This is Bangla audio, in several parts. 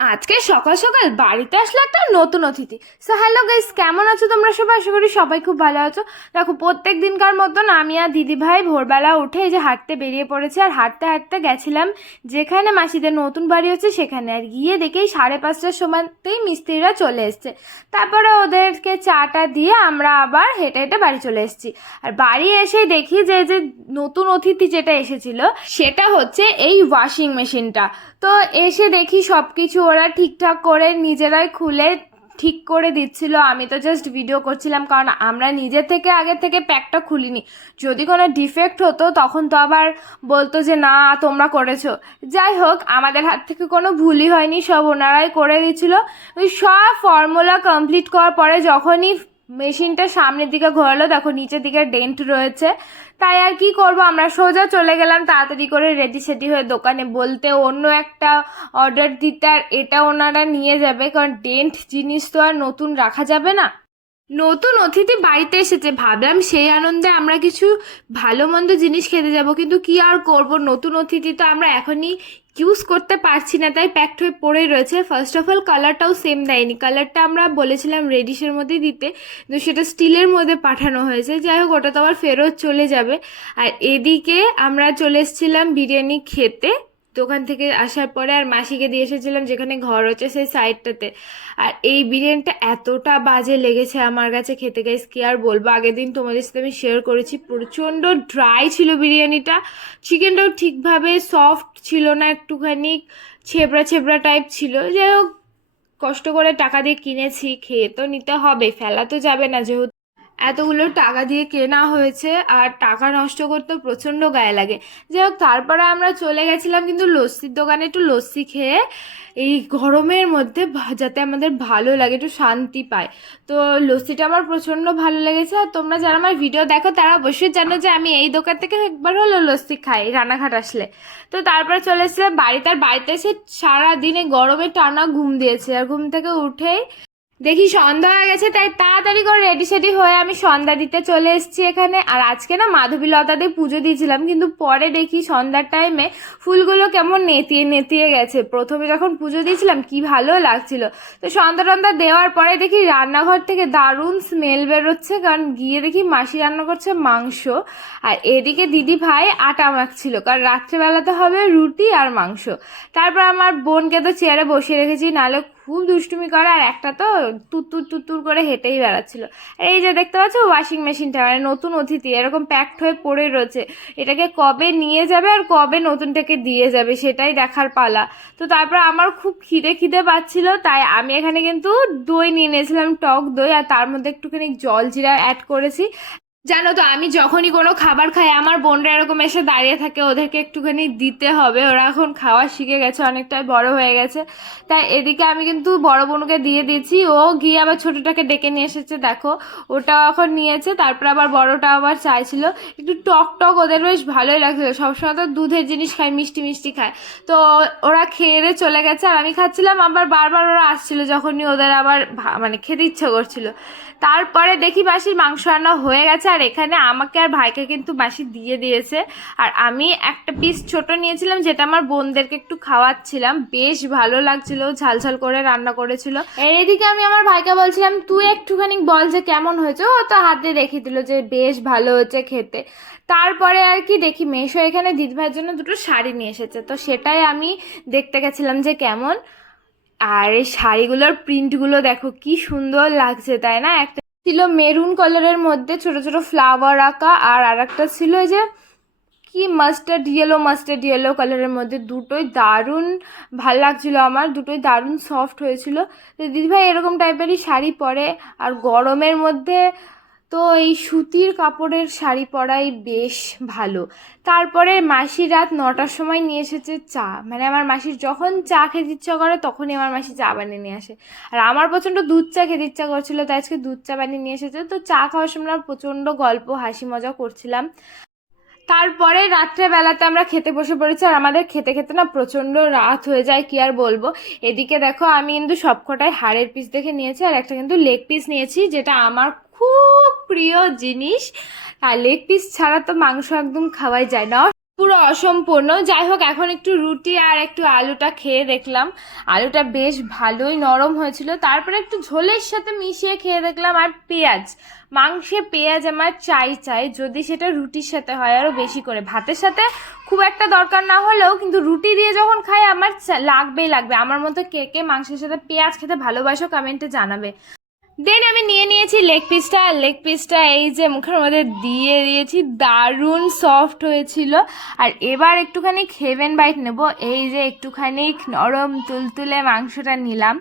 আজকে সকাল সকাল বাড়িতে আসলো একটা নতুন অতিথি। সো হ্যালো গাইস কেমন আছো তোমরা সবাই? আশা করি সবাই খুব ভালো আছো। দেখো প্রত্যেক দিনকার মতন আমি আর দিদি ভাই ভোরবেলা উঠে এই যে হাঁটতে বেরিয়ে পড়েছি আর হাঁটতে হাঁটতে গেছিলাম। যেখানে মাসিদের নতুন বাড়ি হচ্ছে সেখানে। আর গিয়ে দেখেই সাড়ে পাঁচটার সময়তেই মিস্ত্রিরা চলে এসছে। তারপরে ওদেরকে চাটা দিয়ে আমরা আবার হেঁটে হেঁটে বাড়ি চলে এসেছি। আর বাড়ি এসে দেখি যে যে নতুন অতিথি যেটা এসেছিল, সেটা হচ্ছে এই ওয়াশিং মেশিনটা তো এসে দেখি সব কিছু ওরা ঠিকঠাক করে নিজেরাই খুলে ঠিক করে দিচ্ছিল। আমি তো জাস্ট ভিডিও করছিলাম, কারণ আমরা নিজে থেকে আগে থেকে প্যাকটা খুলিনি। যদি কোনো ডিফেক্ট হতো, তখন তো আবার বলতো যে, না, তোমরা করেছ। যাই হোক, আমাদের হাত থেকে কোনো ভুলই হয়নি, সব ওনারাই করে দিচ্ছিল। সব ফর্মুলা কমপ্লিট করার পরে যখনই মেশিনটা সামনের দিকে ঘোরালো, দেখো নিচের দিকে ডেন্ট রয়েছে। তাই আর কি করব, আমরা সোজা চলে গেলাম, তাড়াতাড়ি করে রেডি সেডি হয়ে দোকানে। বলতে অন্য একটা অর্ডার দিতে আর এটা ওনারা নিয়ে যাবে, কারণ ডেন্ট জিনিস তো আর নতুন রাখা যাবে না। নতুন অতিথি বাড়িতে এসেছে। ভাবলাম সেই আনন্দে আমরা কিছু ভালো মন্দ জিনিস খেতে যাব, কিন্তু কি আর করব? নতুন অতিথি তো আমরা এখনই ইউজ করতে পারছি না, তাই প্যাকড হয়ে পড়ে রয়েছে। ফার্স্ট অফ অল কালারটাও সেম দেয়নি। কালারটা আমরা বলেছিলাম রেডিশের মধ্যে দিতে, কিন্তু সেটা স্টিলের মধ্যে পাঠানো হয়েছে। যাই হোক, ওটা তো আবার ফেরত চলে যাবে। আর এদিকে আমরা চলে এসেছিলাম বিরিয়ানি খেতে। দোকান থেকে আসার পরে আর মাসিকে দিয়ে এসেছিলাম যেখানে ঘর হচ্ছে সেই সাইডটাতে আর এই বিরিয়ানিটা এতটা বাজে লেগেছে আমার কাছে খেতে গাইস কি আর বলব? আগের দিন তোমাদের সাথে আমি শেয়ার করেছি, প্রচণ্ড ড্রাই ছিল বিরিয়ানিটা। চিকেনটাও ঠিকভাবে সফট ছিল না একটুখানি, ছেবড়া ছেবড়া টাইপ ছিল। যাই হোক, কষ্ট করে টাকা দিয়ে কিনেছি, খেয়ে তো নিতে হবে, ফেলা তো যাবে না যেহেতু। এতগুলো টাকা দিয়ে কেনা হয়েছে আর টাকা নষ্ট করতে প্রচণ্ড গায়ে লাগে। যাই হোক, তারপরে আমরা চলে গেছিলাম কিন্তু লস্যির দোকানে একটু লস্যি খেয়ে এই গরমের মধ্যে যাতে আমাদের ভালো লাগে, একটু শান্তি পায়। তো লস্যিটা আমার প্রচণ্ড ভালো লেগেছে আর তোমরা যারা আমার ভিডিও দেখো, তারা অবশ্যই জানো যে আমি এই দোকান থেকে একবার হলো লস্যি খাই রানাঘাট আসলে। তো তারপরে চলে এসেছিলাম বাড়িতে, আর বাড়িতে এসে সারাদিনে গরমে টানা ঘুম দিয়েছে। আর ঘুম থেকে উঠেই দেখি সন্ধ্যা হয়ে গেছে, তাই তাড়াতাড়ি করে রেডি সেডি হয়ে আমি সন্ধ্যা দিতে চলে এসেছি এখানে। আর আজকে না মাধবীলতাতে পুজো দিয়েছিলাম, কিন্তু পরে দেখি সন্ধ্যার টাইমে ফুলগুলো কেমন নেতিয়ে নেতিয়ে গেছে। প্রথমে যখন পুজো দিয়েছিলাম, কি ভালো লাগছিল। তো সন্ধ্যা টন্ধা দেওয়ার পরে দেখি রান্নাঘর থেকে দারুণ স্মেল বেরোচ্ছে, কারণ গিয়ে দেখি মাসি রান্না করছে মাংস। আর এদিকে দিদি ভাই আটা মাখছিল, কারণ রাত্রেবেলা তো হবে রুটি আর মাংস। তারপর আমার বোনকে তো চেয়ারে বসিয়ে রেখেছি, নাহলে খুব দুষ্টুমি করে আর একটা তো তুত্তুর তুত্তুর করে হেঁটেই বেড়াচ্ছিল। আর এই যে দেখতে পাচ্ছ ওয়াশিং মেশিনটা মানে নতুন অতিথি, এরকম প্যাকড হয়ে পড়ে রয়েছে। এটাকে কবে নিয়ে যাবে আর কবে নতুনটাকে দিয়ে যাবে সেটাই দেখার পালা। তো তারপর আমার খুব খিদে খিদে পাচ্ছিল, তাই আমি এখানে কিন্তু দই নিয়ে নিয়েছিলাম টক দই, আর তার মধ্যে একটুখানি জল জিরা অ্যাড করেছি। জানো তো, আমি যখনই কোনো খাবার খাই, আমার বোনরা এরকম এসে দাঁড়িয়ে থাকে, ওদেরকে একটুখানি দিতে হবে। ওরা এখন খাওয়া শিখে গেছে, অনেকটাই বড় হয়ে গেছে। তাই এদিকে আমি কিন্তু বড় বোনকে দিয়ে দিয়েছি। ও গিয়ে আবার ছোটোটাকে ডেকে নিয়ে এসেছে, দেখো। ওটাও এখন নিয়েছে, তারপর আবার বড়টা আবার চাইছিল। একটু টক টক, ওদের বেশ ভালোই লাগছিল। সবসময় তো দুধের জিনিস খায়, মিষ্টি মিষ্টি খায়। তো ওরা খেয়ে দিয়ে চলে গেছে, আর আমি খাচ্ছিলাম, আবার বারবার ওরা আসছিল, যখনই ওদের আবার মানে খেতে ইচ্ছা করছিল। তারপরে দেখি মাসির মাংস রান্না হয়ে গেছে এখানে আমাকে আর ভাইকে কিন্তু মাসি দিয়ে দিয়েছে। আর আমি একটা পিস ছোট নিয়েছিলাম যেটা আমার বোনদেরকে একটু খাওয়াচ্ছিলাম। বেশ ভালো লাগছিল, ঝাল ঝাল করে রান্না করেছিল। এর এদিকে আমি আমার ভাইকে বলছিলাম, তুই একটুখানি বল যে কেমন হয়েছে? ও তো হাতে দেখিয়ে দিল যে বেশ ভালো হয়েছে খেতে। তারপরে আর কি দেখি, মেশো এখানে দিদিভাইয়ের জন্য দুটো শাড়ি নিয়ে এসেছে। তো সেটাই আমি দেখতে গেছিলাম যে কেমন। আর এই শাড়িগুলোর প্রিন্টগুলো দেখো, কি সুন্দর লাগছে, তাই না? একটা ছিল মেরুন কালারের মধ্যে ছোট ছোট ফ্লাওয়ার আঁকা, আর আরেকটা ছিল যে কি মাস্টার্ড ইয়েলো মাস্টার্ড ইয়েলো কালারের মধ্যে দুটোই দারুণ ভালো লাগছিল আমার, দুটোই দারুণ সফট হয়েছিল। তো দিদিভাই এরকম টাইপেরই শাড়ি পরে, আর গরমের মধ্যে তো এই সুতির কাপড়ের শাড়ি পরাই বেশ ভালো। তারপরে মাসি রাত নটার সময় নিয়ে এসেছে চা। মানে আমার মাসির যখন চা খেতে ইচ্ছা করে, তখনই আমার মাসি চা বানিয়ে নিয়ে আসে। আর আমার প্রচণ্ড দুধ চা খেতে ইচ্ছা করছিল, তাই আজকে দুধ চা বানিয়ে নিয়ে এসেছে। তো চা খাওয়ার সময় আমরা প্রচণ্ড গল্প, হাসি মজা করছিলাম। তারপরে রাত্রেবেলাতে আমরা খেতে বসে পড়েছি। আর আমাদের খেতে খেতে না প্রচণ্ড রাত হয়ে যায়, কি আর বলব। এদিকে দেখো, আমি কিন্তু সবকটাই হাড়ের পিস দেখে নিয়েছি, আর একটা কিন্তু লেগ পিস নিয়েছি, যেটা আমার খুব প্রিয় জিনিস। আর লেগ পিস ছাড়া তো মাংস একদম খাওয়াই যায় না। পুরো অসম্পূর্ণ। যাই হোক, এখন একটু রুটি আর একটু আলুটা খেয়ে দেখলাম। আলুটা বেশ ভালোই নরম হয়েছিল। তারপরে একটু ঝোলের সাথে মিশিয়ে খেয়ে দেখলাম আর পেঁয়াজ। মাংসে পেঁয়াজ আমার চাই চাই। যদি সেটা রুটির সাথে হয় আরও বেশি করে। ভাতের সাথে খুব একটা দরকার না হলেও কিন্তু রুটি দিয়ে যখন খাই আমার লাগবেই লাগবে। আমার মতো কে কে মাংসের সাথে পেঁয়াজ খেতে ভালোবাসো কমেন্টে জানাবে। দেন আমি নিয়ে নিয়েছি লেগ পিসটা আর লেগ পিসটা এই যে মুখের মধ্যে দিয়ে দিয়েছি, দারুণ সফট হয়েছিল। আর এবার একটুখানি খেভেন বাইট নেব। এই যে একটুখানি নরম তুলতুলে মাংসটা নিলাম।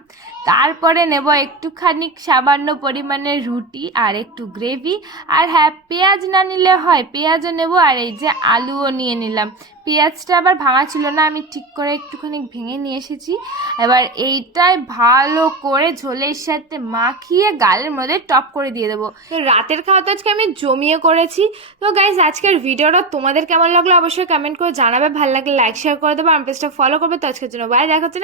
তারপরে নেব একটুখানি সামান্য পরিমাণে রুটি আর একটু গ্রেভি আর হ্যাঁ পেঁয়াজ না নিলে হয়, পেঁয়াজও নেব। আর এই যে আলুও নিয়ে নিলাম। পেঁয়াজটা আবার ভাঙা ছিল না, আমি ঠিক করে একটুখানি ভেঙে নিয়ে এসেছি। এবার এইটাই ভালো করে ঝোলের সাথে মাখিয়ে গালের মধ্যে টপ করে দিয়ে দেবো। তো রাতের খাওয়া তো আজকে আমি জমিয়ে করেছি। তো গাইজ আজকের ভিডিওটা তোমাদের কেমন লাগল অবশ্যই কমেন্ট করে জানাবে। ভালো লাগলে লাইক শেয়ার করে দেবো। আমার পেজটা ফলো করবে। তো আজকের জন্য বাই দেখা হচ্ছে